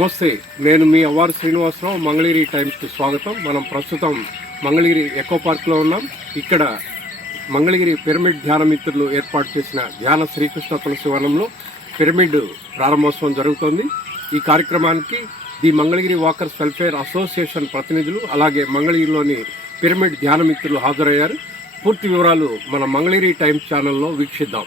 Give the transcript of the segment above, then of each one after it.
నమస్తే నేను మీ అవ్వారు శ్రీనివాసరావు మంగళగిరి టైమ్స్కి స్వాగతం. మనం ప్రస్తుతం మంగళగిరి ఎకో పార్క్లో ఉన్నాం. ఇక్కడ మంగళగిరి పిరమిడ్ ధ్యాన మిత్రులు ఏర్పాటు చేసిన ధ్యాన శ్రీకృష్ణ తులసి వనంలో పిరమిడ్ ప్రారంభోత్సవం జరుగుతోంది. ఈ కార్యక్రమానికి the Mangalagiri walkers welfare association ప్రతినిధులు అలాగే మంగళగిరిలోని పిరమిడ్ ధ్యాన మిత్రులు హాజరయ్యారు. పూర్తి వివరాలు మన మంగళగిరి టైమ్స్ ఛానల్లో వీక్షిద్దాం.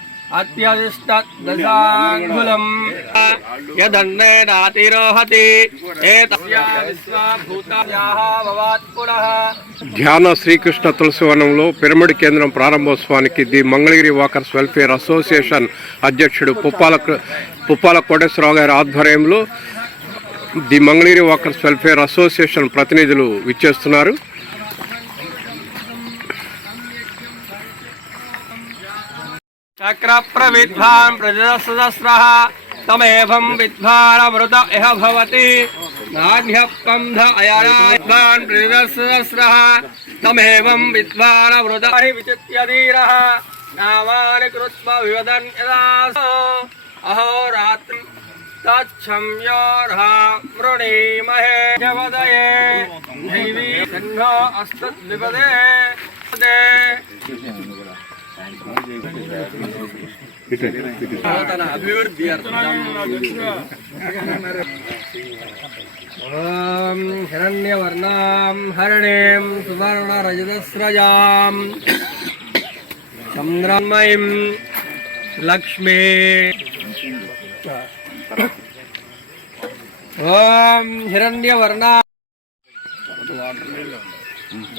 अत्यदिष्टदशाङ्गुलम् यदन्नेनातिरोहति एतस्या विश्वाभूतायाः भवात् पुनः ధ్యాన శ్రీకృష్ణ తులసి వనంలో పిరమిడ్ కేంద్రం ప్రారంభోత్సవానికి the Mangalagiri walkers welfare association అధ్యక్షుడు పుప్పాల పుప్పాల కోటేశ్వరరావు గారి ఆధ్వర్యంలో the Mangalagiri walkers welfare association ప్రతినిధులు విచ్చేస్తున్నారు चक्रप्रविद्वान् प्रजसदस्रः, तमेवं विद्वानमृत इह भवति। नान्यपन्ध अयराद्वान् प्रजसदस्रः, तमेवं विद्वानमृत विचित्यधीरः नामानि कृत्वा विवदन् यदा अहोरात्रं मृणीमहे। जवदये, दैवी నూతన అభివృద్ధి ఓం హిరణ్యవర్ణాం హరిణీం సువర్ణరజతస్రజాం చంద్రమయం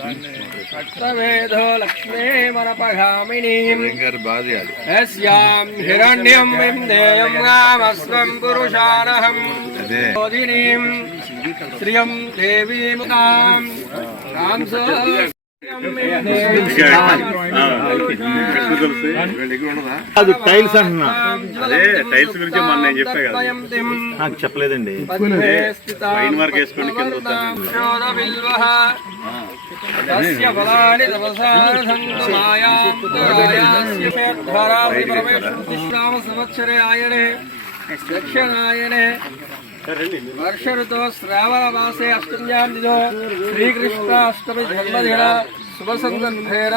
లక్ష్మీ ఓం హిరణ్యవర్ణా సవేదో లక్ష్మీ మనపగామినీం యస్యాం హిరణ్యం విందేయం రామస్వం పురుషానహం శ్రియం దేవీముఖాం రాంసో అది టైల్స్ అంటున్నా. అదే టైల్స్ గురించి మొన్న నేను చెప్పా కదా. నాకు చెప్పలేదండి. పైన వరకు వేసుకోండి, కింద సంవత్సరే ఆయనే. దక్షిణాయనే. వర్ష ఋతో శ్రావణ మాసే అష్టమ్యాం దినో శ్రీకృష్ణ అష్టమి జన్మదిన శుభ సందర్భేన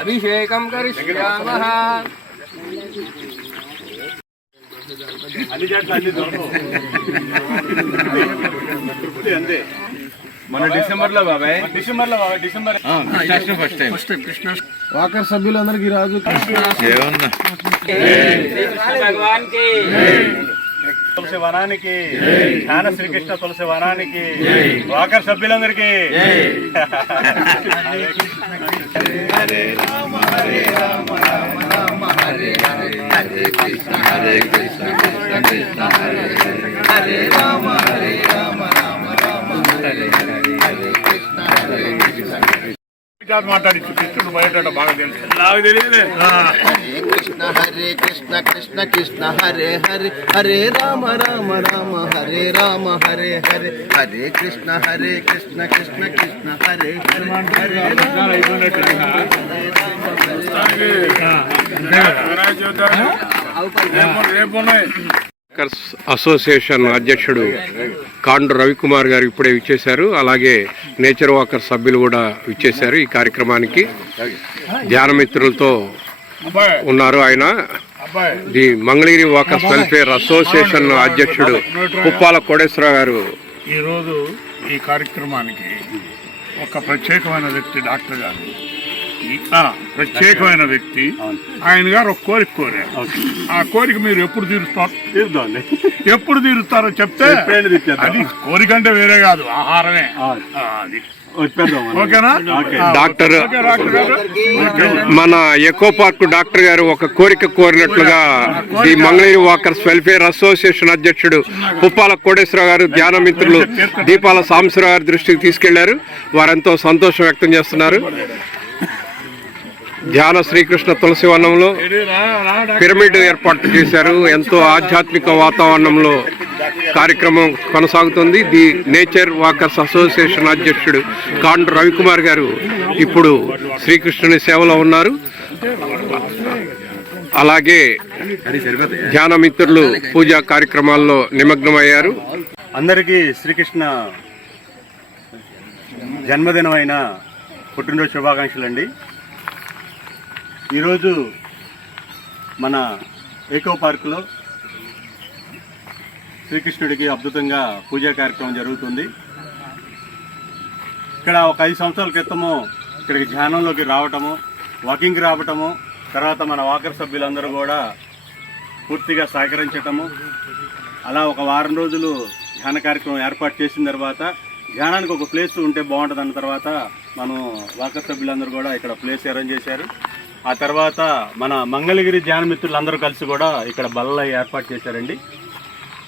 అభిషేకం కరిష్యామః అన్ని చోట్ల అన్ని దొరకవు. ఇప్పుడు అంతే మన డిసెంబర్ లో బాబాయ్ డిసెంబర్ లో బాబాయ్ డిసెంబర్ ఫస్ట్ టైం వాకర్ సభ్యులందరికీ రాజు శ్రీకృష్ణ భగవాన్ కి తులసి వనానికి ధ్యాన శ్రీకృష్ణ తులసి వనానికి వాకర్ సభ్యులందరికీ మాట్లాడి కృష్ణుడు బయట బాగా తెలుసు. నాకు తెలియదు హరే కృష్ణ హరే కృష్ణ కృష్ణ కృష్ణ హరే హరే హరే రామ రామ రామ హరే రామ హరే హరే. హరే కృష్ణ హరే కృష్ణ కృష్ణ కృష్ణ హరే హరే హరే రామ వర్కర్స్ అసోసియేషన్ అధ్యక్షుడు కాండు రవికుమార్ గారు ఇప్పుడే ఇచ్చేశారు అలాగే నేచర్ వాకర్ సభ్యులు కూడా ఇచ్చేశారు ఈ కార్యక్రమానికి. ధ్యానమిత్రులతో ఉన్నారు ఆయన. The Mangalagiri walkers welfare association అధ్యక్షుడు కుప్పాల కోటేశ్వరరావు గారు. ఈరోజు ఈ కార్యక్రమానికి ఒక ప్రత్యేకమైన వ్యక్తి డాక్టర్ గారు ఈ- ఆ, ప్రత్యేకమైన వ్యక్తి. ఆయన గారు ఒక కోరిక కోరారు. ఆ కోరిక మీరు ఎప్పుడు తీరుస్తారు తీరుద్దాండి ఎప్పుడు తీరుస్తారో చెప్తే. అది కోరిక అంటే వేరే కాదు ఆహారమే. ఆ, అది. డాక్టర్. మన ఎకో పార్క్ డాక్టర్ గారు ఒక కోరిక కోరినట్లుగా the Mangalagiri walkers welfare association అధ్యక్షుడు పుప్పాల కోటేశ్వరరావు గారు ధ్యాన మిత్రులు దీపాల సాంబశివరావు గారి దృష్టికి తీసుకెళ్ళారు. వారెంతో సంతోషం వ్యక్తం చేస్తున్నారు. ధ్యాన శ్రీకృష్ణ తులసి వనంలో రా, రా, డాక్టర్. పిరమిడ్ ఏర్పాటు చేశారు. ఎంతో ఆధ్యాత్మిక వాతావరణంలో కార్యక్రమం కొనసాగుతుంది. ది నేచర్ వాకర్స్ అసోసియేషన్ అధ్యక్షుడు కాండ్రు రవికుమార్ గారు ఇప్పుడు శ్రీకృష్ణుని సేవలో ఉన్నారు. అలాగే ధ్యాన మిత్రులు పూజా కార్యక్రమాల్లో నిమగ్నమయ్యారు. అందరికీ శ్రీకృష్ణ జన్మదినం అయిన పుట్టినరోజు శుభాకాంక్షలు అండి ఈరోజు మన ఏకో పార్కులో శ్రీకృష్ణుడికి అద్భుతంగా పూజా కార్యక్రమం జరుగుతుంది. ఇక్కడ ఒక ఐదు సంవత్సరాల క్రితము ఇక్కడికి ధ్యానంలోకి రావటము వాకింగ్కి రావటము తర్వాత మన వాకర్ సభ్యులందరూ కూడా పూర్తిగా సహకరించటము అలా ఒక వారం రోజులు ధ్యాన కార్యక్రమం ఏర్పాటు చేసిన తర్వాత ధ్యానానికి ఒక ప్లేస్ ఉంటే బాగుంటుంది అన్న తర్వాత మనం వాకర్ సభ్యులందరూ కూడా ఇక్కడ ప్లేస్ అరేంజ్ చేశారు. ఆ తర్వాత మన మంగళగిరి ధ్యాన అందరూ కలిసి కూడా ఇక్కడ బల్ల ఏర్పాటు చేశారండి.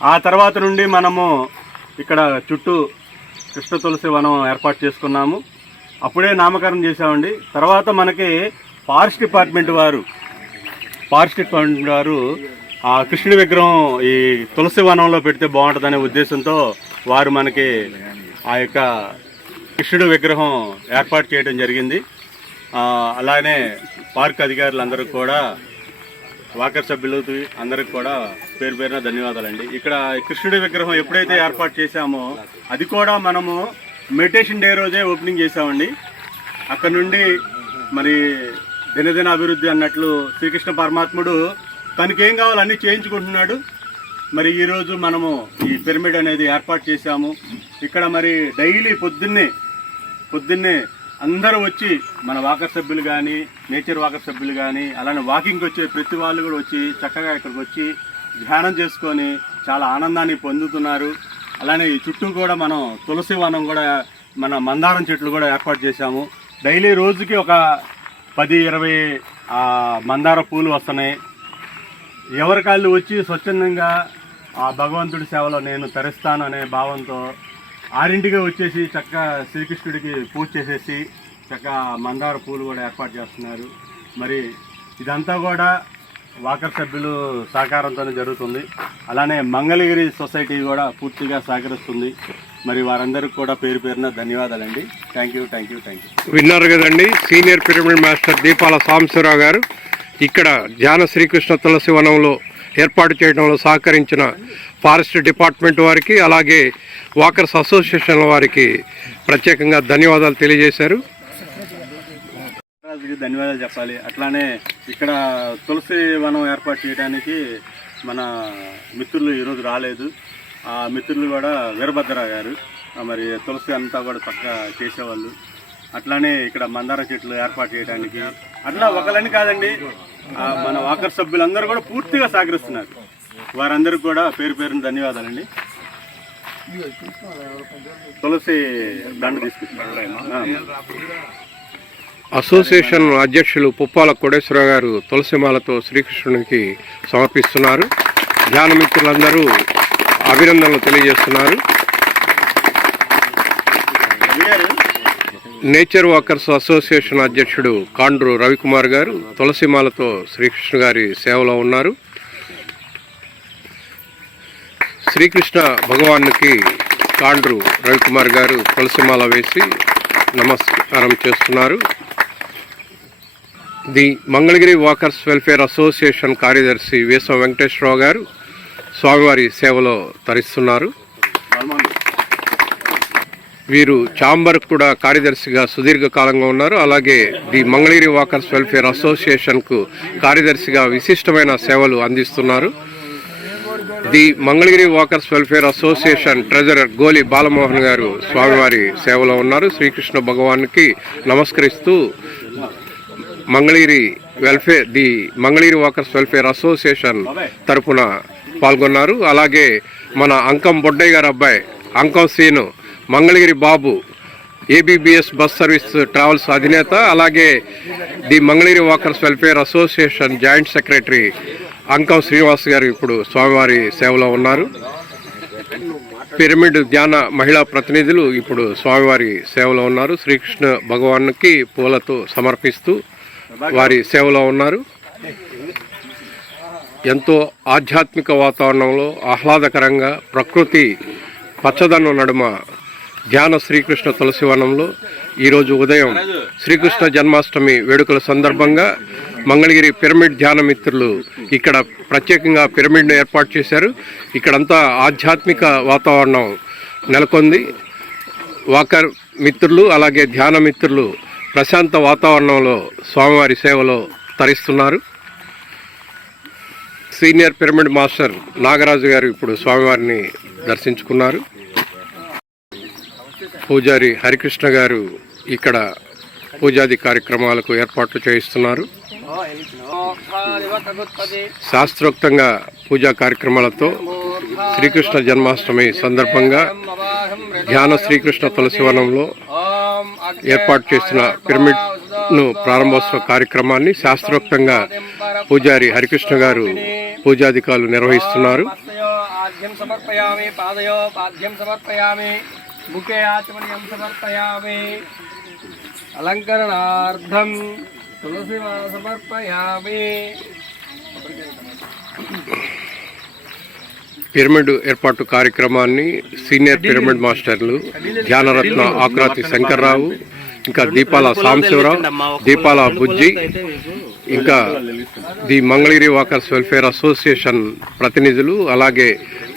ఆ తర్వాత నుండి మనము ఇక్కడ చుట్టూ కృష్ణ తులసి వనం ఏర్పాటు చేసుకున్నాము. అప్పుడే నామకరణం చేశామండి. తర్వాత మనకి ఫారెస్ట్ డిపార్ట్మెంట్ వారు ఫారెస్ట్ డిపార్ట్మెంట్ వారు ఆ కృష్ణుడి విగ్రహం ఈ తులసి వనంలో పెడితే బాగుంటుందనే ఉద్దేశంతో వారు మనకి ఆ యొక్క కృష్ణుడి విగ్రహం ఏర్పాటు చేయడం జరిగింది. అలానే పార్క్ అధికారులందరూ కూడా వాకర్ సభ్యులు అందరికి కూడా పేరు పేరున ధన్యవాదాలండి. ఇక్కడ కృష్ణుడి విగ్రహం ఎప్పుడైతే ఏర్పాటు చేశామో అది కూడా మనము మెడిటేషన్ డే రోజే ఓపెనింగ్ చేసామండి అక్కడ నుండి మరి దినదిన అభివృద్ధి అన్నట్లు శ్రీకృష్ణ పరమాత్ముడు తనకేం కావాలో అన్నీ చేయించుకుంటున్నాడు. మరి ఈరోజు మనము ఈ పిరమిడ్ అనేది ఏర్పాటు చేశాము. ఇక్కడ మరి డైలీ పొద్దున్నే పొద్దున్నే అందరూ వచ్చి మన వాకర్ సభ్యులు కానీ నేచర్ వాకర్ సభ్యులు కానీ అలానే వాకింగ్కి వచ్చే ప్రతి వాళ్ళు కూడా వచ్చి చక్కగా ఇక్కడికి వచ్చి ధ్యానం చేసుకొని చాలా ఆనందాన్ని పొందుతున్నారు. అలానే ఈ చుట్టూ కూడా మనం తులసి వనం కూడా మన మందారం చెట్లు కూడా ఏర్పాటు చేశాము. డైలీ రోజుకి ఒక పది ఇరవై మందార పూలు వస్తున్నాయి. ఎవరి కాళ్ళు వచ్చి స్వచ్ఛందంగా ఆ భగవంతుడి సేవలో నేను తరిస్తాను అనే భావంతో ఆరింటిగా వచ్చేసి చక్కగా శ్రీకృష్ణుడికి పూజ చేసేసి చక్కగా మందార పూలు కూడా ఏర్పాటు చేస్తున్నారు. మరి ఇదంతా కూడా వాకర్ సభ్యులు సహకారంతోనే జరుగుతుంది. అలానే మంగళగిరి సొసైటీ కూడా పూర్తిగా సహకరిస్తుంది. మరి వారందరికీ కూడా పేరు పేరున ధన్యవాదాలండి. Thank you thank you thank you విన్నారు కదండి సీనియర్ పిరమిడ్ మాస్టర్ దీపాల సాంబశివరావు గారు. ఇక్కడ ధ్యాన శ్రీకృష్ణ తులసి వనంలో ఏర్పాటు చేయడంలో సహకరించిన ఫారెస్ట్ డిపార్ట్మెంట్ వారికి అలాగే వాకర్స్ అసోసియేషన్ వారికి ప్రత్యేకంగా ధన్యవాదాలు తెలియజేశారు. ధన్యవాదాలు చెప్పాలి. అట్లానే ఇక్కడ తులసి వనం ఏర్పాటు చేయడానికి మన మిత్రులు ఈరోజు రాలేదు. ఆ మిత్రులు కూడా వీరభద్ర గారు. మరి తులసి అంతా కూడా చక్కగా చేసేవాళ్ళు. అట్లానే ఇక్కడ మందార చెట్లు ఏర్పాటు చేయడానికి. అట్లా ఒకలని కాదండి మన వాకర్ సభ్యులందరూ కూడా పూర్తిగా సహకరిస్తున్నారు. వారందరికీ కూడా పేరు పేరున ధన్యవాదాలండి. తులసి దండ తీసుకుంటున్నారు అసోసియేషన్ అధ్యక్షులు పుప్పాల కోడేశ్వరరావు గారు తులసిమాలతో శ్రీకృష్ణునికి సమర్పిస్తున్నారు. ధ్యానమిత్రులందరూ అభినందనలు తెలియజేస్తున్నారు. నేచర్ వాకర్స్ అసోసియేషన్ అధ్యక్షుడు కాండ్రు రవికుమార్ గారు తులసిమాలతో శ్రీకృష్ణ గారి సేవలో ఉన్నారు. శ్రీకృష్ణ భగవానుకి కాండ్రు రవికుమార్ గారు తులసిమాల వేసి నమస్కారం చేస్తున్నారు. The Mangalagiri walkers welfare association కార్యదర్శి వేసవ వెంకటేశ్వరరావు గారు స్వామివారి సేవలో తరిస్తున్నారు. వీరు చాంబర్ కూడా కార్యదర్శిగా సుదీర్ఘ కాలంగా ఉన్నారు. అలాగే ది మంగళగిరి వాకర్స్ వెల్ఫేర్ అసోసియేషన్కు కార్యదర్శిగా విశిష్టమైన సేవలు అందిస్తున్నారు. The Mangalagiri walkers welfare association treasurer Goli Balamohan గారు స్వామివారి సేవలో ఉన్నారు. శ్రీకృష్ణ భగవానికి నమస్కరిస్తూ Mangalagiri welfare the Mangalagiri walkers welfare association తరఫున పాల్గొన్నారు. అలాగే మన అంకం బొడ్డయ్య గారు అబ్బాయి Ankam Seenu Mangalagiri Babu A B B S bus service travels అధినేత అలాగే the Mangalagiri walkers welfare association joint secretary Ankam Srinivas గారు ఇప్పుడు స్వామివారి సేవలో ఉన్నారు. పిరమిడ్ ధ్యాన మహిళా ప్రతినిధులు ఇప్పుడు స్వామివారి సేవలో ఉన్నారు. శ్రీకృష్ణ భగవాన్కి పూలతో సమర్పిస్తూ వారి సేవలో ఉన్నారు. ఎంతో ఆధ్యాత్మిక వాతావరణంలో ఆహ్లాదకరంగా ప్రకృతి పచ్చదనం నడుమ ధ్యాన శ్రీకృష్ణ తులసి వనంలో ఈరోజు ఉదయం శ్రీకృష్ణ జన్మాష్టమి వేడుకల సందర్భంగా మంగళగిరి పిరమిడ్ ధ్యాన మిత్రులు ఇక్కడ ప్రత్యేకంగా పిరమిడ్ను ఏర్పాటు చేశారు. ఇక్కడంతా ఆధ్యాత్మిక వాతావరణం నెలకొంది. వాకర్ మిత్రులు అలాగే ధ్యాన మిత్రులు ప్రశాంత వాతావరణంలో స్వామివారి సేవలో తరిస్తున్నారు. సీనియర్ పిరమిడ్ మాస్టర్ నాగరాజు గారు ఇప్పుడు స్వామివారిని దర్శించుకున్నారు. పూజారి హరికృష్ణ గారు ఇక్కడ పూజాది కార్యక్రమాలకు ఏర్పాట్లు చేయిస్తున్నారు. శాస్త్రోక్తంగా పూజా కార్యక్రమాలతో శ్రీకృష్ణ జన్మాష్టమి సందర్భంగా ధ్యాన శ్రీకృష్ణ తులసివనంలో ఏర్పాటు చేసిన పిరమిడ్ను ప్రారంభోత్సవ కార్యక్రమాన్ని శాస్త్రోక్తంగా పూజారి హరికృష్ణ గారు పూజాధికారులు నిర్వహిస్తున్నారు. అలంకరణార్థం తులసి సమర్పయామి పిరమిడ్ ఏర్పాటు కార్యక్రమాన్ని సీనియర్ పిరమిడ్ మాస్టర్లు ధ్యానరత్న ఆక్రాతి శంకర్రావు ఇంకా దీపాల సాంబశివరావు దీపాల బుజ్జి ఇంకా the Mangalagiri walkers welfare association ప్రతినిధులు అలాగే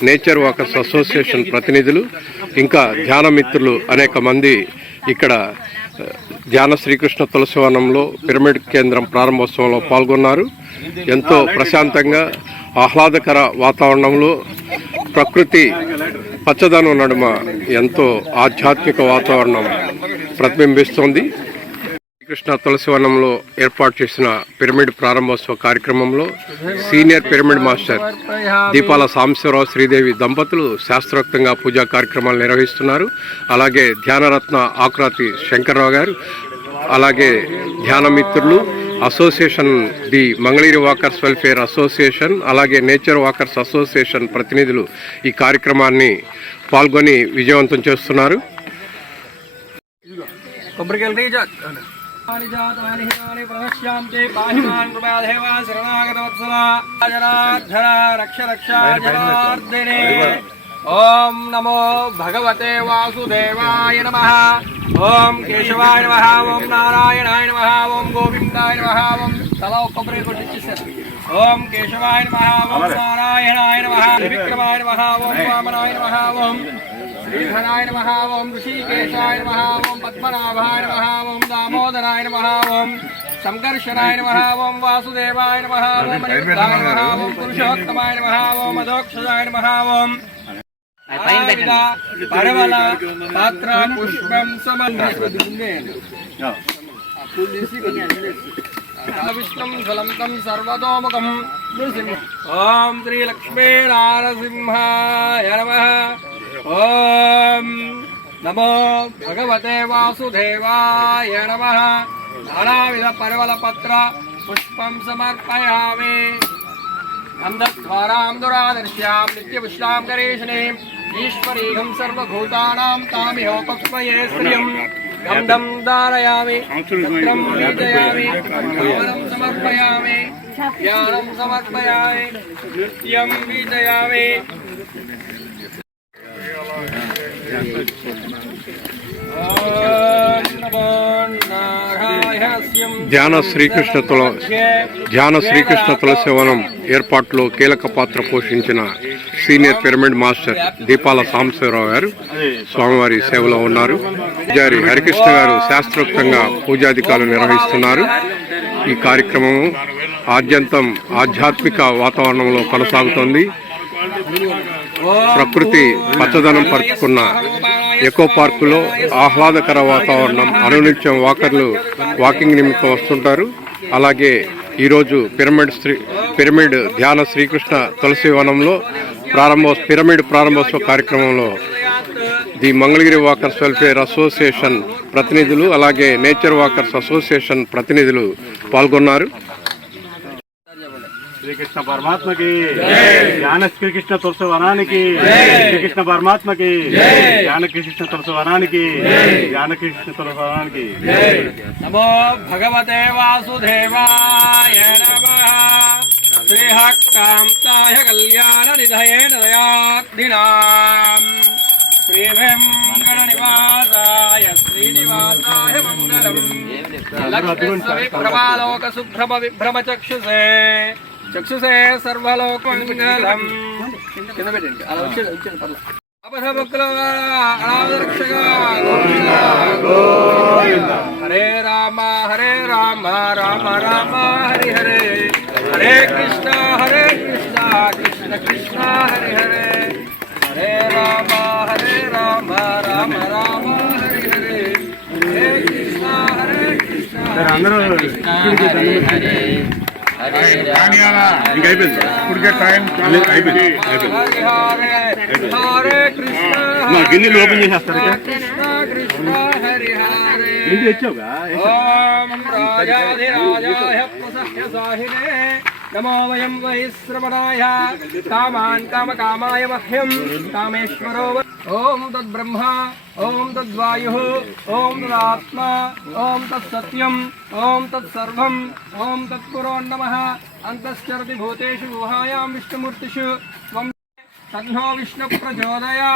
నేచర్ వాకర్స్ అసోసియేషన్ ప్రతినిధులు ఇంకా ధ్యానమిత్రులు అనేక మంది ఇక్కడ ధ్యాన శ్రీకృష్ణ తులసివనంలో పిరమిడ్ కేంద్రం ప్రారంభోత్సవంలో పాల్గొన్నారు. ఎంతో ప్రశాంతంగా ఆహ్లాదకర వాతావరణంలో ప్రకృతి పచ్చదనం నడుమ ఎంతో ఆధ్యాత్మిక వాతావరణం ప్రతిబింబిస్తోంది. శ్రీకృష్ణ తులసివనంలో ఏర్పాటు చేసిన పిరమిడ్ ప్రారంభోత్సవ కార్యక్రమంలో సీనియర్ పిరమిడ్ మాస్టర్ దీపాల సాంబశివరావు శ్రీదేవి దంపతులు శాస్త్రోక్తంగా పూజా కార్యక్రమాలు నిర్వహిస్తున్నారు. అలాగే ధ్యానరత్న ఆకురాతి శంకర్రావు గారు అలాగే ధ్యానమిత్రులు association the Mangalagiri walkers welfare association అలాగే నేచర్ వాకర్స్ అసోసియేషన్ ప్రతినిధులు ఈ కార్యక్రమాన్ని పాల్గొని విజయవంతం చేస్తున్నారు. కొబ్బరికాయలు రీచ్ ాని జాతాని హితాని ప్రణశ్యాంతే పాహిమాన్ కృపాదేవా శరణాగతవత్సల జనార్దన రక్ష రక్ష జనార్దనే ఓం నమో భగవతే వాసుదేవాయ నమ ఓం కేశవాయ నమ ఓం నారాయణాయ నమ ఓం గోవిందాయ నమ ఓం తల ఒక కొబ్బరి కొట్టించేశారు ఓం కేశవాయ నమ ఓం నారాయణాయ నమ విక్రమాయ నమ ఓం వామనాయ నమ ఓం శ్రీధరాయ నమ ఓం ఋషికేశాయ నమ ఓం పద్మనాభాయ నమ ఓం దామోదరాయ నమ ఓం సంకర్షణాయ నమ ఓం వాసుదేవాయ నమ ఓం నమ ఓం పురుషోత్తమాయ నమ ఓం అధోక్షజాయ నమ ఓం పరవల పాత్ర పుష్పం సమన్వయ విష్ణుం సర్వతోముఖం. నృసింహ. ఓం శ్రీ లక్ష్మీ నారసింహాయ నమ. ఓం నమో భగవతే వాసుదేవాయ నమ నానావిధ పర్వల పత్ర పుష్పం సమర్పయామి గంధద్వారాం దురాదర్శ్యాం నిత్యపుష్టాం గరేషణీం ఈశ్వరీహం సర్వభూతానాం తామిహోపక్ష్మయే శ్రియం గంధం ధారయామి చిత్రం వీజయామి గమనం సమర్పయామి జ్ఞానం సమర్పయామి నృత్యం వీజయామి ఓం నమో నారాయణస్యం ధ్యాన శ్రీకృష్ణ తుల ధ్యాన శ్రీకృష్ణ తులసివనం ఏర్పాటులో కీలక పాత్ర పోషించిన సీనియర్ పిరమిడ్ మాస్టర్ దీపాల సాంబశివరావు గారు స్వామివారి సేవలో ఉన్నారు. పూజారి హరికృష్ణ గారు శాస్త్రోక్తంగా పూజాధికారులు నిర్వహిస్తున్నారు. ఈ కార్యక్రమము ఆద్యంతం ఆధ్యాత్మిక వాతావరణంలో కొనసాగుతోంది. ప్రకృతి పచ్చదనం పరుచుకున్న ఎకో పార్కులో ఆహ్లాదకర వాతావరణం అనునిత్యం వాకర్లు వాకింగ్ నిమిత్తం వస్తుంటారు. అలాగే ఈరోజు పిరమిడ్ శ్రీ పిరమిడ్ ధ్యాన శ్రీకృష్ణ తులసి వనంలో ప్రారంభ పిరమిడ్ ప్రారంభోత్సవ కార్యక్రమంలో the Mangalagiri walkers welfare association ప్రతినిధులు అలాగే నేచర్ వాకర్స్ అసోసియేషన్ ప్రతినిధులు పాల్గొన్నారు. శ్రీకృష్ణ పరమాత్మకి జ్ఞాన శ్రీకృష్ణ తులసి వనానికి శ్రీకృష్ణ పరమాత్మకి జ్ఞాన కృష్ణ తులసి వనానికి జ్ఞాన కృష్ణ తులసి వనానికి నమో భగవతే వాసుదేవాయ నమ श्रीः कान्ताय कल्याणनिधये दयार्दिनाम् श्रीवेङ्कटनिवासाय श्रीनिवासाय मङ्गलम् लक्ष्मीप्रभालोकसुभ्रम विभ्रमचक्षुषे చక్షుసే సర్వలోకమంగళం కింద పెట్టండి. అలా వచ్చేది వచ్చేది పర్లేదు అపథ భక్తుల హరే రామ హరే రామ రామ రామ హరి హరే. హరే కృష్ణ హరే కృష్ణ కృష్ణ కృష్ణ హరి హరే. హరే రామ హరే రామ రామ రామ హరి హరే. హరే కృష్ణ హరే కృష్ణ అందరూ కానియాలా? ఇంకా అయిపోయింది. ఇప్పటికే టైం అయిపోయింది. అయిపోయింది. గిన్నెలు ఓపెన్ చేసేస్తారు ఇంటి తెచ్చావుగా? नमो वयम वै श्रवणाय काम काम मह्यं कामेश्वरो ओम तद्ब्रह्मा ओं तद्वायु, ॐ तदात्मा, ॐ तत्सत्यम् ॐ तत्सर्वम् ॐ नम। अन्तश्चरति भूतेषु गुहायां विष्णुमूर्तिषु। तन्नो विष्णु प्रचोदया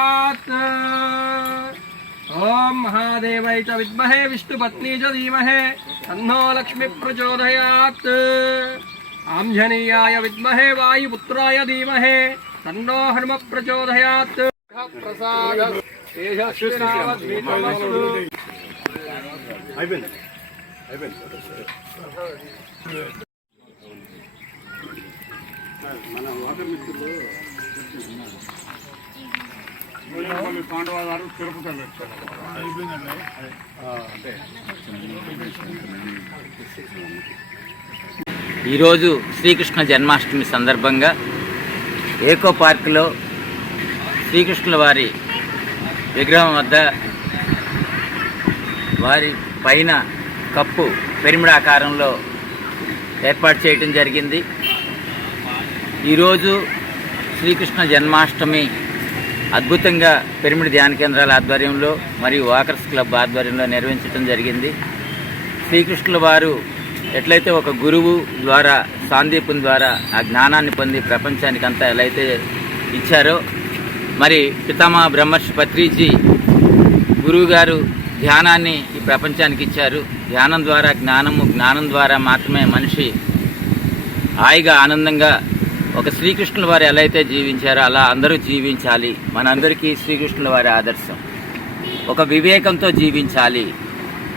ओं महादेव च विद्महे, विष्णुपत्नी च धीमहे तन्नो लक्ष्मीप्रचोदयात्। విద్మహే విష్ణుపత్ని చ ధీమహే తన్నో లక్ష్మి ప్రచోదయాత్ ఆంజనేయాయ విద్మహే వాయుపుత్రాయ ధీమహే తన్నో హనుమ ప్రచోదయాత్ ప్రసాద తేజస్వినావద్వితమస్తు. అయిపోయింది అయిపోయింది మళ్ళీ పాండవ గారు తిరుపతి వచ్చారు ఈరోజు శ్రీకృష్ణ జన్మాష్టమి సందర్భంగా ఏకో పార్కులో శ్రీకృష్ణుల వారి విగ్రహం వద్ద వారి పైన కప్పు పెరిమిడాకారంలో ఆకారంలో ఏర్పాటు చేయటం జరిగింది. ఈరోజు శ్రీకృష్ణ జన్మాష్టమి అద్భుతంగా పిరమిడ్ ధ్యాన కేంద్రాల ఆధ్వర్యంలో మరియు వాకర్స్ క్లబ్ ఆధ్వర్యంలో నిర్వహించడం జరిగింది. శ్రీకృష్ణుల వారు ఎట్లయితే ఒక గురువు ద్వారా సాందీపం ద్వారా ఆ జ్ఞానాన్ని పొంది ప్రపంచానికి అంతా ఎలా అయితే ఇచ్చారో మరి పితామహ బ్రహ్మర్షి పత్రిజీ గురువు గారు ధ్యానాన్ని ఈ ప్రపంచానికి ఇచ్చారు. ధ్యానం ద్వారా జ్ఞానము జ్ఞానం ద్వారా మాత్రమే మనిషి హాయిగా ఆనందంగా ఒక శ్రీకృష్ణుల వారు ఎలా అయితే జీవించారో అలా అందరూ జీవించాలి. మనందరికీ శ్రీకృష్ణుల వారి ఆదర్శం. ఒక వివేకంతో జీవించాలి.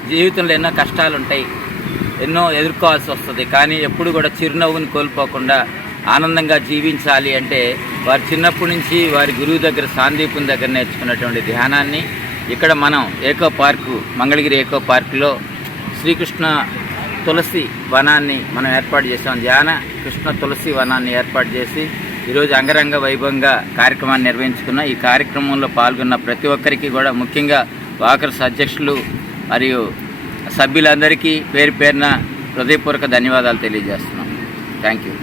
జీవితంలో ఎన్నో కష్టాలు ఉంటాయి ఎన్నో ఎదుర్కోవాల్సి వస్తుంది. కానీ ఎప్పుడు కూడా చిరునవ్వుని కోల్పోకుండా ఆనందంగా జీవించాలి అంటే వారు చిన్నప్పటి నుంచి వారి గురువు దగ్గర సాందీపుని దగ్గర నేర్చుకున్నటువంటి ధ్యానాన్ని ఇక్కడ మనం ఏకో పార్కు మంగళగిరి ఏకో పార్కులో శ్రీకృష్ణ తులసి వనాన్ని మనం ఏర్పాటు చేసాం ధ్యాన కృష్ణ తులసి వనాన్ని ఏర్పాటు చేసి ఈరోజు అంగరంగ వైభవంగా కార్యక్రమాన్ని నిర్వహించుకున్న ఈ కార్యక్రమంలో పాల్గొన్న ప్రతి ఒక్కరికి కూడా ముఖ్యంగా వాకర్స్ అధ్యక్షులు మరియు సభ్యులందరికీ పేరు పేరున హృదయపూర్వక ధన్యవాదాలు తెలియజేస్తున్నాం. Thank you